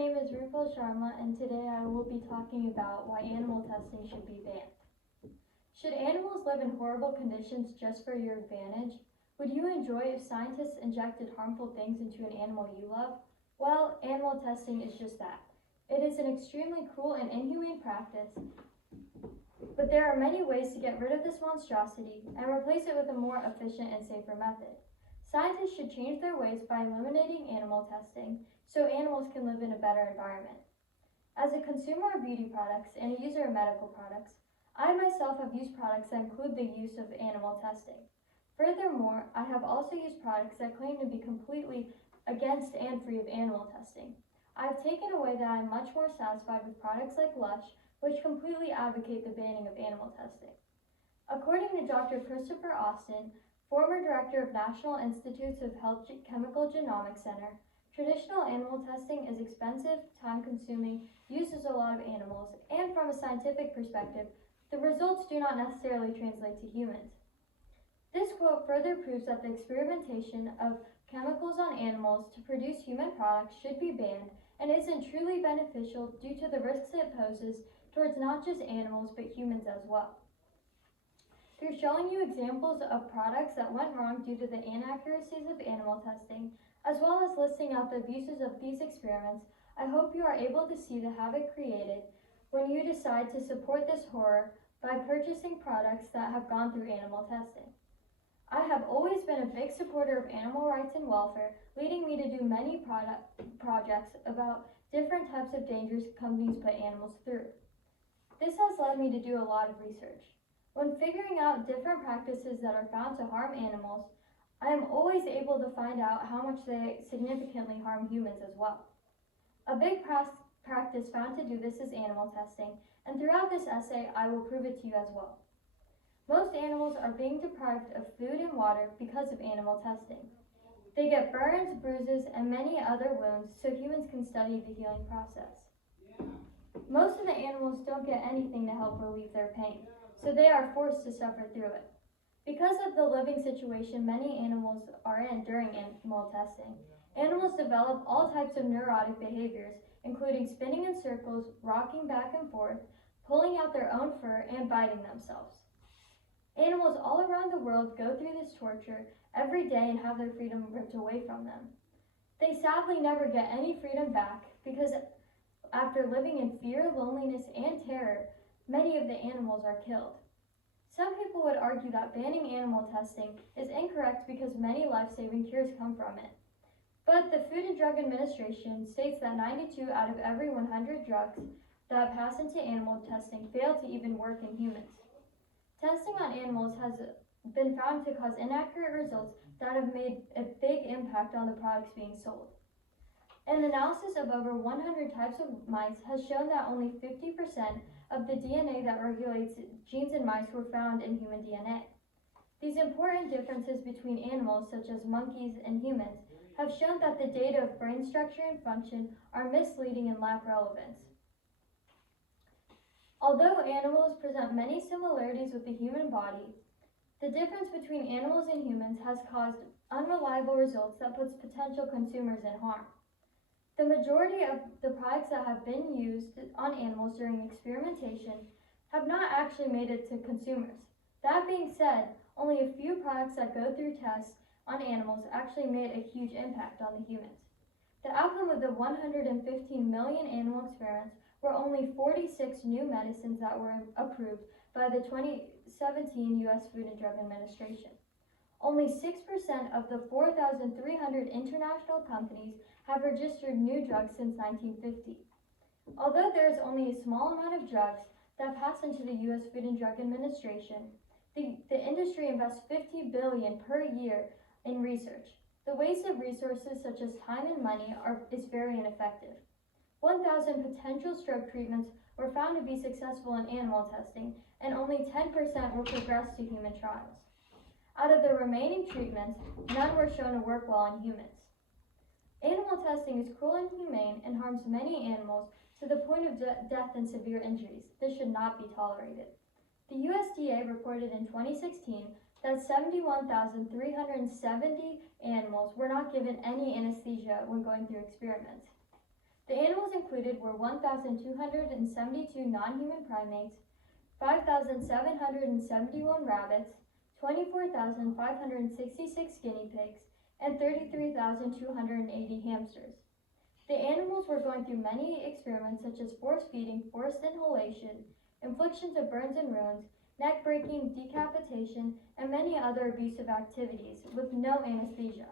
name is Rupal Sharma, and today I will be talking about why animal testing should be banned. Should animals live in horrible conditions just for your advantage? Would you enjoy if scientists injected harmful things into an animal you love? Well, animal testing is just that. It is an extremely cruel and inhumane practice, but there are many ways to get rid of this monstrosity and replace it with a more efficient and safer method. Scientists should change their ways by eliminating animal testing so animals can live in a better environment. As a consumer of beauty products and a user of medical products, I myself have used products that include the use of animal testing. Furthermore, I have also used products that claim to be completely against and free of animal testing. I have taken away that I am much more satisfied with products like Lush, which completely advocate the banning of animal testing. According to Dr. Christopher Austin, former director of National Institutes of Health Chemical Genomics Center, traditional animal testing is expensive, time-consuming, uses a lot of animals, and from a scientific perspective, the results do not necessarily translate to humans. This quote further proves that the experimentation of chemicals on animals to produce human products should be banned and isn't truly beneficial due to the risks it poses towards not just animals but humans as well. Through showing you examples of products that went wrong due to the inaccuracies of animal testing, as well as listing out the abuses of these experiments, I hope you are able to see the havoc created when you decide to support this horror by purchasing products that have gone through animal testing. I have always been a big supporter of animal rights and welfare, leading me to do many projects about different types of dangers companies put animals through. This has led me to do a lot of research. When figuring out different practices that are found to harm animals, I am always able to find out how much they significantly harm humans as well. A big practice found to do this is animal testing, and throughout this essay, I will prove it to you as well. Most animals are being deprived of food and water because of animal testing. They get burns, bruises, and many other wounds so humans can study the healing process. Most of the animals don't get anything to help relieve their pain, so they are forced to suffer through it. Because of the living situation many animals are in during animal testing, animals develop all types of neurotic behaviors, including spinning in circles, rocking back and forth, pulling out their own fur, and biting themselves. Animals all around the world go through this torture every day and have their freedom ripped away from them. They sadly never get any freedom back because after living in fear, loneliness, and terror, many of the animals are killed. Some people would argue that banning animal testing is incorrect because many life-saving cures come from it. But the Food and Drug Administration states that 92 out of every 100 drugs that pass into animal testing fail to even work in humans. Testing on animals has been found to cause inaccurate results that have made a big impact on the products being sold. An analysis of over 100 types of mice has shown that only 50% of the DNA that regulates genes in mice were found in human DNA. These important differences between animals, such as monkeys and humans, have shown that the data of brain structure and function are misleading and lack relevance. Although animals present many similarities with the human body, the difference between animals and humans has caused unreliable results that puts potential consumers in harm. The majority of the products that have been used on animals during experimentation have not actually made it to consumers. That being said, only a few products that go through tests on animals actually made a huge impact on the humans. The outcome of the 115 million animal experiments were only 46 new medicines that were approved by the 2017 U.S. Food and Drug Administration. Only 6% of the 4,300 international companies have registered new drugs since 1950. Although there is only a small amount of drugs that pass into the U.S. Food and Drug Administration, the industry invests $50 billion per year in research. The waste of resources such as time and money is very ineffective. 1,000 potential stroke treatments were found to be successful in animal testing, and only 10% were progressed to human trials. Out of the remaining treatments, none were shown to work well in humans. Animal testing is cruel and inhumane and harms many animals to the point of death and severe injuries. This should not be tolerated. The USDA reported in 2016 that 71,370 animals were not given any anesthesia when going through experiments. The animals included were 1,272 non-human primates, 5,771 rabbits, 24,566 guinea pigs, and 33,280 hamsters. The animals were going through many experiments such as force feeding, forced inhalation, inflictions of burns and wounds, neck breaking, decapitation, and many other abusive activities with no anesthesia.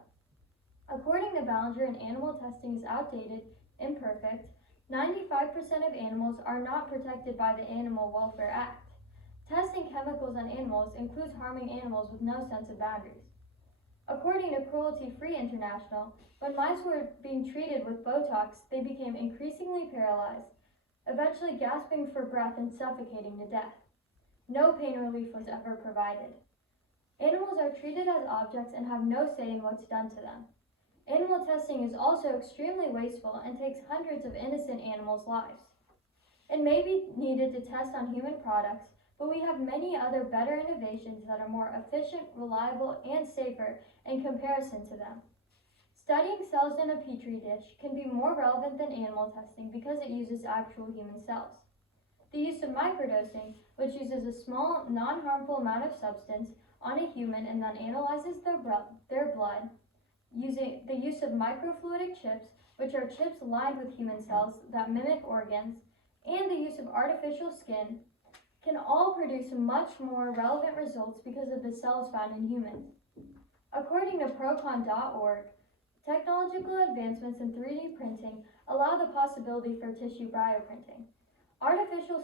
According to Ballinger, animal testing is outdated, imperfect. 95% of animals are not protected by the Animal Welfare Act. Testing chemicals on animals includes harming animals with no sense of boundaries. According to Cruelty Free International, when mice were being treated with Botox, they became increasingly paralyzed, eventually gasping for breath and suffocating to death. No pain relief was ever provided. Animals are treated as objects and have no say in what's done to them. Animal testing is also extremely wasteful and takes hundreds of innocent animals' lives. It may be needed to test on human products, but we have many other better innovations that are more efficient, reliable, and safer in comparison to them. Studying cells in a petri dish can be more relevant than animal testing because it uses actual human cells. The use of microdosing, which uses a small, non-harmful amount of substance on a human and then analyzes their blood, using the use of microfluidic chips, which are chips lined with human cells that mimic organs, and the use of artificial skin, can all produce much more relevant results because of the cells found in humans. According to Procon.org, technological advancements in 3D printing allow the possibility for tissue bioprinting. Artificial